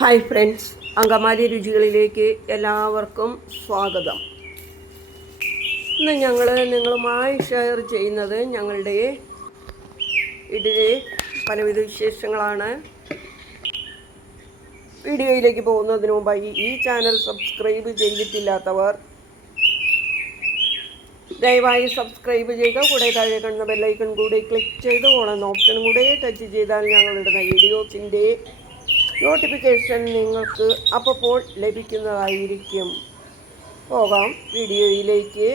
Hi friends Angamaly രുചികളിലേക്ക് എല്ലാവർക്കും സ്വാഗതം. ഇന്ന് ഞങ്ങൾ നിങ്ങളുമായി ഷെയർ ചെയ്യുന്നത് ഞങ്ങളുടെ ഇതിലെ പലവിധ വിശേഷങ്ങളാണ്. വീഡിയോയിലേക്ക് പോകുന്നതിന് മുമ്പായി ഈ ചാനൽ സബ്സ്ക്രൈബ് ചെയ്തിട്ടില്ലാത്തവർ ദയവായി സബ്സ്ക്രൈബ് ചെയ്യുക. കൂടെ താഴെ കാണുന്ന ബെല്ലൈക്കൺ കൂടി ക്ലിക്ക് ചെയ്ത് ഓണെന്ന ഓപ്ഷൻ കൂടെ ടച്ച് ചെയ്താൽ ഞങ്ങളിടുന്ന വീഡിയോസിന്റെ നോട്ടിഫിക്കേഷൻ നിങ്ങൾക്ക് അപ്പോൾ ലഭിക്കുന്നതായിരിക്കും. പോകാം വീഡിയോയിലേക്ക്.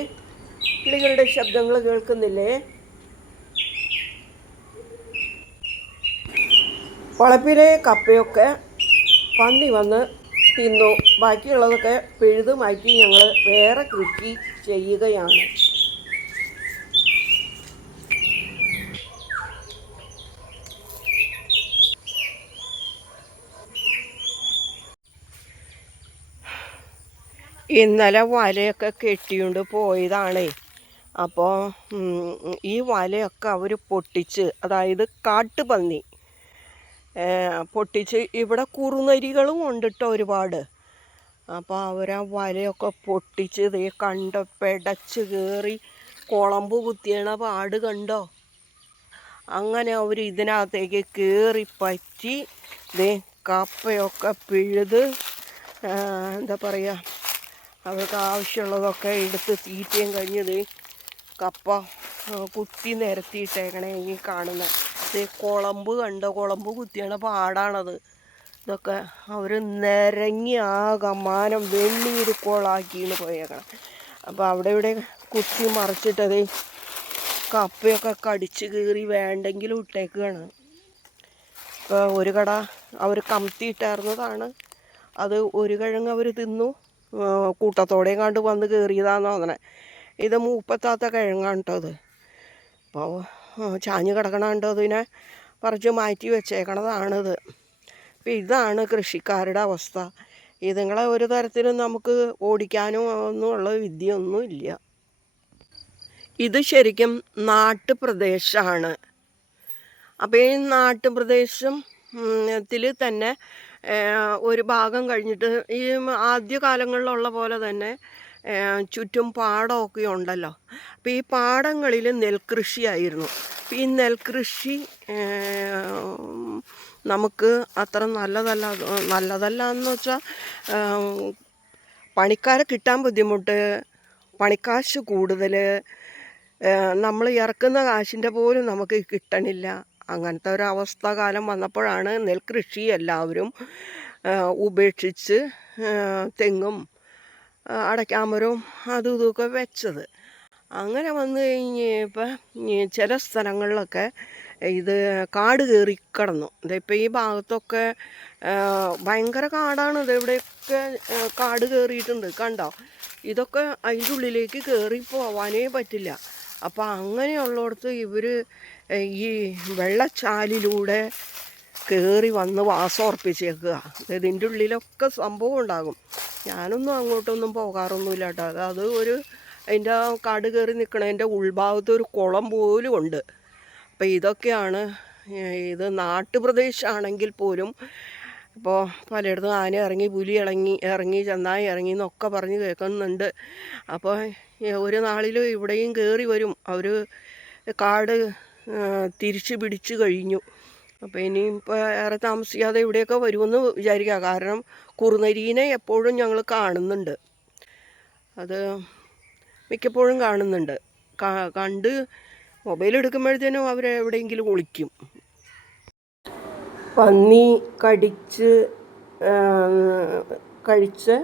കിളികളുടെ ശബ്ദങ്ങൾ കേൾക്കുന്നില്ലേ? വളപ്പിലെ കപ്പയൊക്കെ പന്നി വന്ന് തിന്നു. ബാക്കിയുള്ളതൊക്കെ പെഴുതുമാറ്റി ഞങ്ങൾ വേറെ കൃഷി ചെയ്യുകയാണ്. ഇന്നലെ വലയൊക്കെ കെട്ടിയുണ്ട് പോയതാണേ. അപ്പോൾ ഈ വലയൊക്കെ അവർ പൊട്ടിച്ച് അതായത് കാട്ടുപന്നി പൊട്ടിച്ച് ഇവിടെ കുറുനരികളും ഉണ്ട് കേട്ടോ ഒരുപാട്. അപ്പോൾ അവർ ആ വലയൊക്കെ പൊട്ടിച്ച് ദേ കണ്ട പെടച്ച് കയറി കുളമ്പ് കുത്തിയണ പാട് കണ്ടോ? അങ്ങനെ അവർ ഇതിനകത്തേക്ക് കയറി പറ്റി ദേ കപ്പയൊക്കെ പിഴുത് എന്താ പറയുക അവർക്ക് ആവശ്യമുള്ളതൊക്കെ എടുത്ത് തീറ്റയും കഴിഞ്ഞത് കപ്പ കുത്തി നിരത്തിയിട്ടേക്കണേ ഈ കാണുന്ന. കുളമ്പ് കണ്ട കുളമ്പ് കുത്തിയാണ് പാടാണത്. ഇതൊക്കെ അവർ നിരങ്ങി ആ കമാനം വെണ്ണീര് കോളാക്കിന്ന് പോയേക്കണം. അപ്പോൾ അവിടെ ഇവിടെ കുത്തി മറിച്ചിട്ടത് കപ്പയൊക്കെ കടിച്ച് കീറി വേണ്ടെങ്കിലും ഇട്ടേക്കുകയാണ് ഇപ്പോൾ ഒരു കട അവർ കമത്തിയിട്ടായിരുന്നതാണ്. അത് ഒരു കിഴങ്ങ് അവർ തിന്നു. കൂട്ടത്തോടെയും കണ്ട് വന്ന് കയറിയതാന്ന് തോന്നണേ. ഇത് മൂപ്പത്താത്ത കിഴങ്ങാണ് കേട്ടോ അത് അപ്പോൾ ചാഞ്ഞ് കിടക്കണ അതിനെ പറിച്ച് മാറ്റി വെച്ചേക്കണതാണിത്. അപ്പോൾ ഇതാണ് കൃഷിക്കാരുടെ അവസ്ഥ. ഇതുങ്ങളെ ഒരു തരത്തിലും നമുക്ക് ഓടിക്കാനോ ഒന്നും ഉള്ള വിദ്യയൊന്നും ഇല്ല. ഇത് ശരിക്കും നാട്ടുപ്രദേശമാണ് അപ്പോൾ ഈ നാട്ടുപ്രദേശം ത്തിൽ തന്നെ ഒരു ഭാഗം കഴിഞ്ഞിട്ട് ഈ ആദ്യ കാലങ്ങളിലുള്ള പോലെ തന്നെ ചുറ്റും പാടമൊക്കെ ഉണ്ടല്ലോ. അപ്പോൾ ഈ പാടങ്ങളിൽ നെൽകൃഷിയായിരുന്നു. ഈ നെൽകൃഷി നമുക്ക് അത്ര നല്ലതല്ല നല്ലതല്ല എന്ന് വെച്ചാൽ പണിക്കാരെ കിട്ടാൻ ബുദ്ധിമുട്ട് പണിക്കാശ് കൂടുതൽ നമ്മൾ ഇറക്കുന്ന കാശിന്റെ പോലും നമുക്ക് കിട്ടണില്ല. അങ്ങനത്തെ ഒരു അവസ്ഥ കാലം വന്നപ്പോഴാണ് നെൽകൃഷി എല്ലാവരും ഉപേക്ഷിച്ച് തെങ്ങും അടയ്ക്കാമരവും അതും ഇതുമൊക്കെ വെച്ചത്. അങ്ങനെ വന്നു കഴിഞ്ഞപ്പോൾ ചില സ്ഥലങ്ങളിലൊക്കെ ഇത് കാട് കയറി കിടന്നു. ഇതിപ്പോൾ ഈ ഭാഗത്തൊക്കെ ഭയങ്കര കാടാണ് ഇത്. ഇവിടെയൊക്കെ കാട് കയറിയിട്ടുണ്ട്. കണ്ടോ? ഇതൊക്കെ അതിന്റെ ഉള്ളിലേക്ക് കയറി പോവാനേ പറ്റില്ല. അപ്പോൾ അങ്ങനെയുള്ളിടത്ത് ഇവർ ഈ വെള്ളച്ചാലിലൂടെ കയറി വന്ന് വാസം ഉറപ്പിച്ചേക്കുക ഇതിന്റെ ഉള്ളിലൊക്കെ സംഭവം ഉണ്ടാകും. ഞാനൊന്നും അങ്ങോട്ടൊന്നും പോകാറൊന്നുമില്ല കേട്ടോ. അത് ഒരു അതിന്റെ കാട് കയറി നിൽക്കണതിന്റെ ഉൾഭാഗത്ത് ഒരു കുളം പോലും ഉണ്ട്. അപ്പോൾ ഇതൊക്കെയാണ് ഇത് നാട്ടുപ്രദേശമാണെങ്കിൽ പോലും ഇപ്പോൾ പലയിടത്തും ആന ഇറങ്ങി പുലി ഇളങ്ങി ഇറങ്ങി ചെന്നായി ഇറങ്ങി എന്നൊക്കെ പറഞ്ഞ് കേൾക്കുന്നുണ്ട്. അപ്പോൾ ഒരു നാളിൽ ഇവിടെയും കയറി വരും. അവർ കാട് തിരിച്ച് പിടിച്ച് കഴിഞ്ഞു. അപ്പോൾ ഇനിയിപ്പോൾ ഏറെ താമസിക്കാതെ ഇവിടെയൊക്കെ വരുമെന്ന് വിചാരിക്കുക. കാരണം കുറുനരീനെ എപ്പോഴും ഞങ്ങൾ കാണുന്നുണ്ട്. അത് മിക്കപ്പോഴും കാണുന്നുണ്ട്. കണ്ട് മൊബൈൽ എടുക്കുമ്പോഴത്തേനും അവരെ എവിടെയെങ്കിലും ഒളിക്കും. പന്നി കടിച്ച് കഴിച്ച്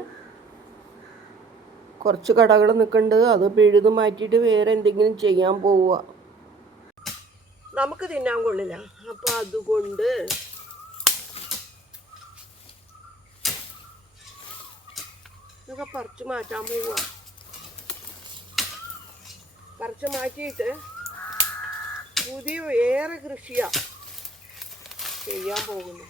കുറച്ച് കടകൾ നിൽക്കുന്നുണ്ട് അത് പിഴുത് മാറ്റിയിട്ട് വേറെ എന്തെങ്കിലും ചെയ്യാൻ പോവുക. നമുക്ക് തിന്നാൻ കൊള്ളില്ല. അപ്പൊ അതുകൊണ്ട് ഇതൊക്കെ പറിച്ച് മാറ്റാൻ പോവുക പറിച്ച് മാറ്റിയിട്ട് പുതിയ ഏറെ കൃഷിയാ ചെയ്യാൻ പോകുന്നു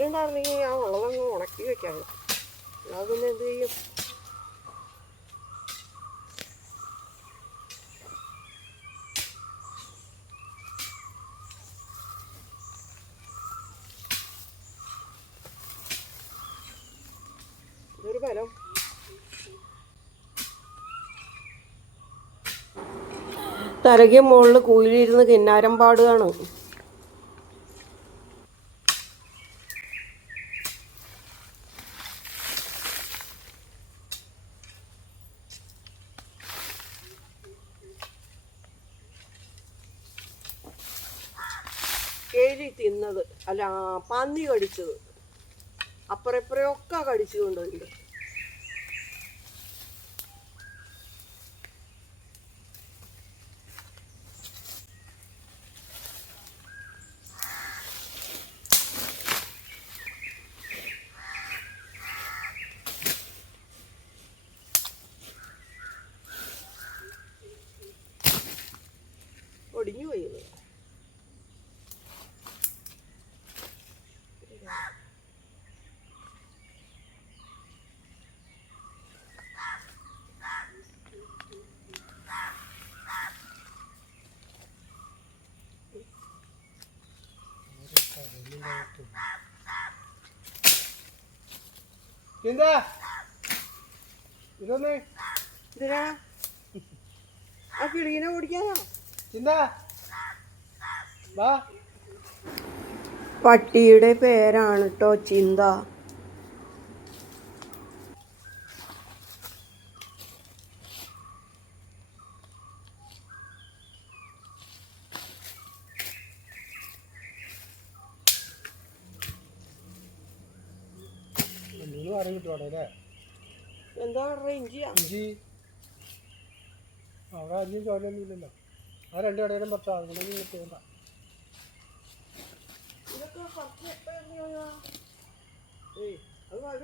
വെയിലുണ്ടായിരുന്നെങ്കിൽ ഞാൻ ഉള്ളതങ്ങ് ഉണക്കി വെക്കാറ് അല്ലാതെ പിന്നെ എന്ത് ചെയ്യും? ഇതൊരു ഫലം തലയ്ക്ക് മുകളിൽ കുയിലിരുന്ന് കിന്നാരം പാടുകയാണ്. എലി തിന്നത്. അല്ല പന്നി കടിച്ചത്. അപ്പുറപ്പുറയൊക്കെ കടിച്ചു കൊണ്ടുണ്ട് ഒടിഞ്ഞു പോയി. എന്താ? ഇതൊന്ന്. എന്തിനാ? ആ കിളീനെ ഓടിക്കാനോ? ചിന്ത വാ. പട്ടിയുടെ പേരാണ് കേട്ടോ ചിന്ത. മൂന്ന് കറി കിട്ടുവാടെ അല്ലേ? എന്താ ഇഞ്ചി ഇഞ്ചി. അവിടെ അഞ്ചും ചോലൊന്നും ഇല്ലല്ലോ. ആ രണ്ട് കടയിലും പറിച്ച് എപ്പോഴാ ഏയ് അത് അവർ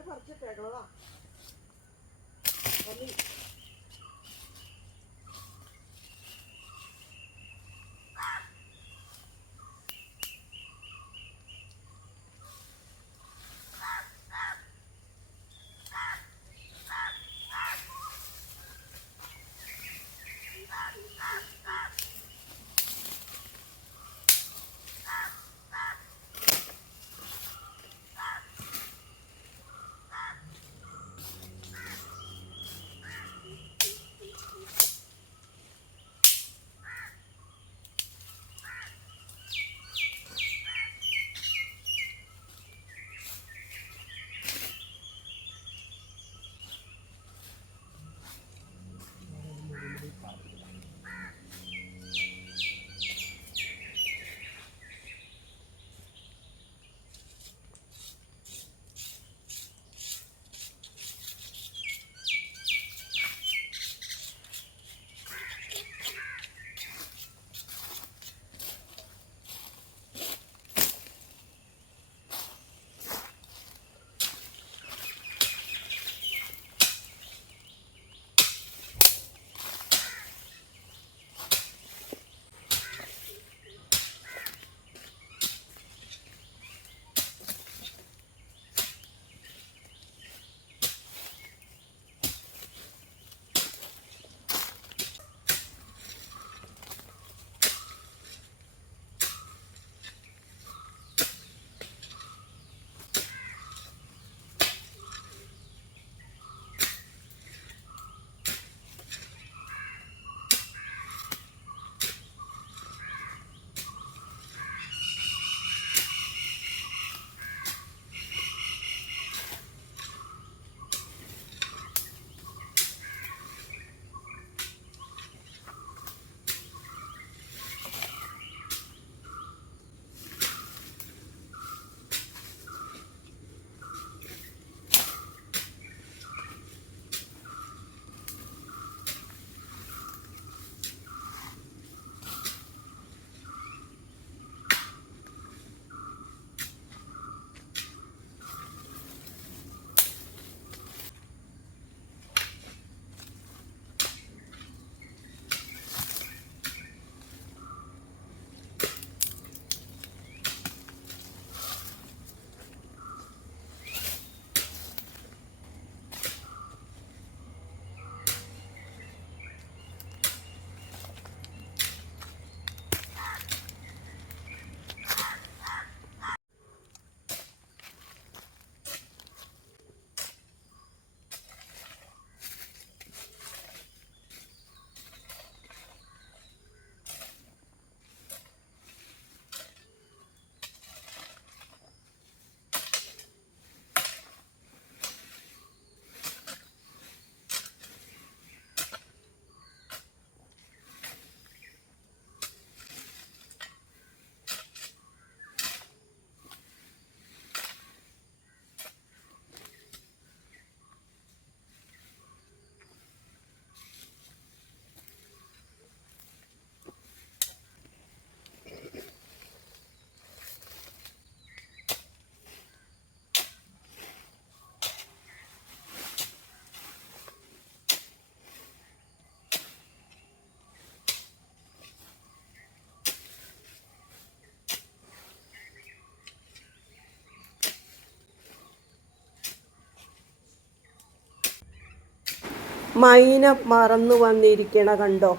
മൈന മറന്നു വന്നിരിക്കണ കണ്ടോ?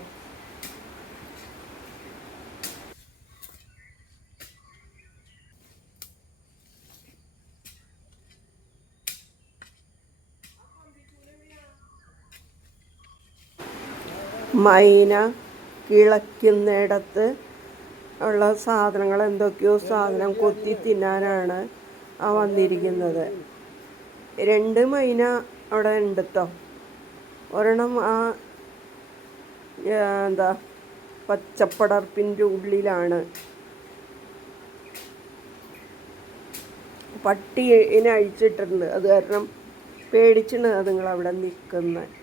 മൈന കിളയ്ക്കുന്നിടത്ത് ഉള്ള സാധനങ്ങൾ എന്തൊക്കെയോ സാധനം കൊത്തി തിന്നാനാണ് ആ വന്നിരിക്കുന്നത്. രണ്ട് മൈന അവിടെ ഉണ്ട് കേട്ടോ ഒരെണ്ണം ആ എന്താ പച്ചപ്പടർപ്പിന്റെ ഉള്ളിലാണ്. പട്ടി ഇതിനെ അഴിച്ചിട്ടുണ്ട് അത് കാരണം പേടിച്ചിട്ടുണ്ട് അതുങ്ങൾ അവിടെ നിൽക്കുന്നത്.